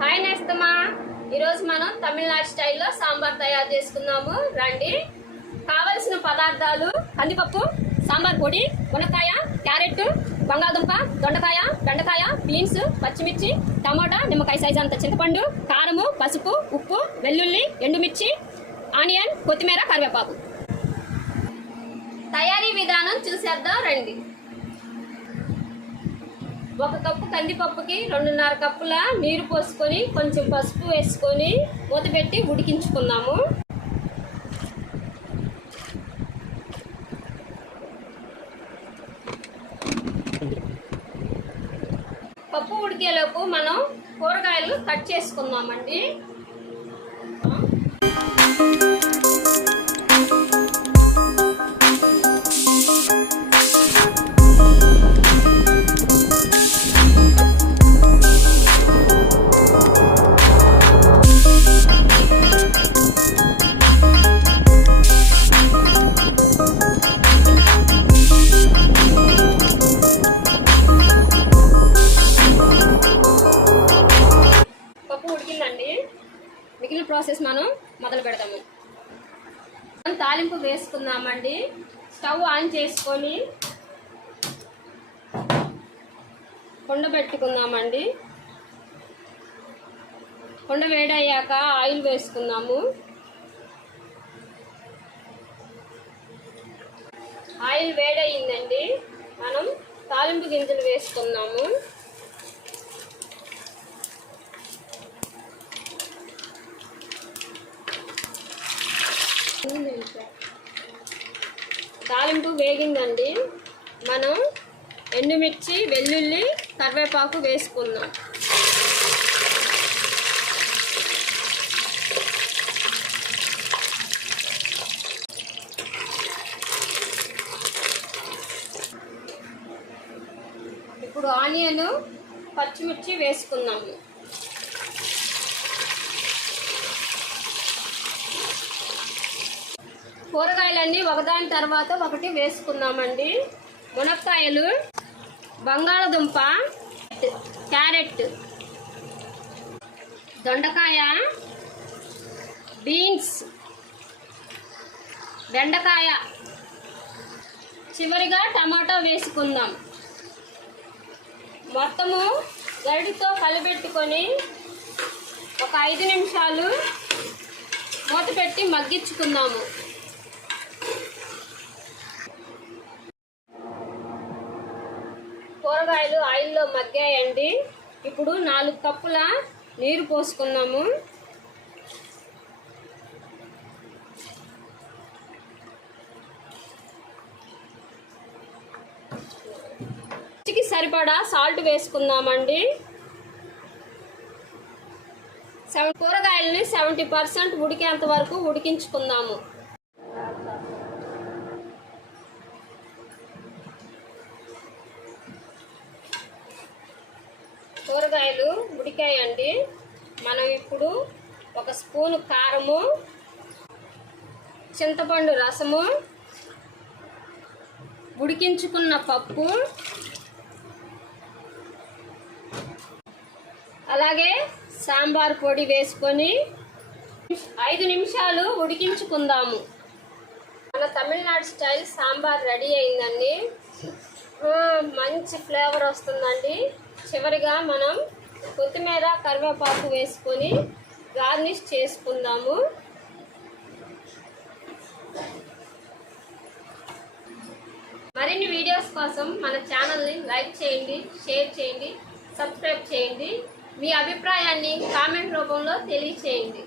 Hi నేస్తమా, ఈరోజు మనం తమిళనాడు స్టైల్లో సాంబార్ తయారు చేసుకుందాము రండి. కావలసిన పదార్థాలు: కందిపప్పు, సాంబార్ పొడి, మునక్కాయ, క్యారెట్, బంగాళదుంప, దొండకాయ, బెండకాయ, బీన్స్, పచ్చిమిర్చి, టమోటా, నిమ్మకాయ సైజు అంత చింతపండు, కారము, పసుపు, ఉప్పు, వెల్లుల్లి, ఎండుమిర్చి, ఆనియన్, కొత్తిమీర, కరివేపాకు. తయారీ విధానం చూసేద్దాం రండి. 1 కప్పు కందిపప్పుకి 2.5 కప్పుల నీరు పోసుకొని కొంచెం పసుపు వేసుకొని మూత పెట్టి ఉడికించుకున్నాము. పప్పు ఉడికేలోపు మనం కూరగాయలు కట్ చేసుకుందామండి. మిగిలిన ప్రాసెస్ మనం మొదలు పెడతాము. తాలింపు వేసుకుందామండి. స్టవ్ ఆన్ చేసుకొని కుండ పెట్టుకుందామండి. కుండ వేడయ్యాక ఆయిల్ వేసుకుందాము. ఆయిల్ వేడయిందండి. మనం తాలింపు గింజలు వేసుకుందాము. తాలింపు వేగిందండి. మనం ఎండుమిర్చి, వెల్లుల్లి, కరివేపాకు వేసుకుందాం. ఇప్పుడు ఆనియన్, పచ్చిమిర్చి వేసుకుందాము. కూరగాయలన్నీ ఒకదాని తర్వాత ఒకటి వేసుకుందామండి. మునక్కాయలు, బంగాళదుంప, క్యారెట్, దొండకాయ, బీన్స్, బెండకాయ, చివరిగా టమాటా వేసుకుందాం. మొత్తము గరిటతో కలిపెట్టుకొని ఒక 5 నిమిషాలు మూత పెట్టి మగ్గించుకుందాము. కూరగాయలు ఆయిల్లో మగ్గాయండి. ఇప్పుడు 4 కప్పుల నీరు పోసుకున్నాము. రుచికి సరిపడా సాల్ట్ వేసుకుందామండి. కూరగాయలని 70% ఉడికేంత వరకు ఉడికించుకుందాము. కూరగాయలు ఉడికాయండి. మనం ఇప్పుడు 1 స్పూను కారము, చింతపండు రసము, ఉడికించుకున్న పప్పు, అలాగే సాంబార్ పొడి వేసుకొని 5 నిమిషాలు ఉడికించుకుందాము. మన తమిళనాడు స్టైల్ సాంబార్ రెడీ అయిందండి. మంచి ఫ్లేవర్ వస్తుందండి. చివరిగా మనం కొత్తిమీర, కరివేపాకు వేసుకొని గార్నిష్ చేసుకుందాము. మరిన్ని వీడియోస్ కోసం మన ఛానల్ని లైక్ చేయండి, షేర్ చేయండి, సబ్స్క్రైబ్ చేయండి. మీ అభిప్రాయాన్ని కామెంట్ రూపంలో తెలియచేయండి.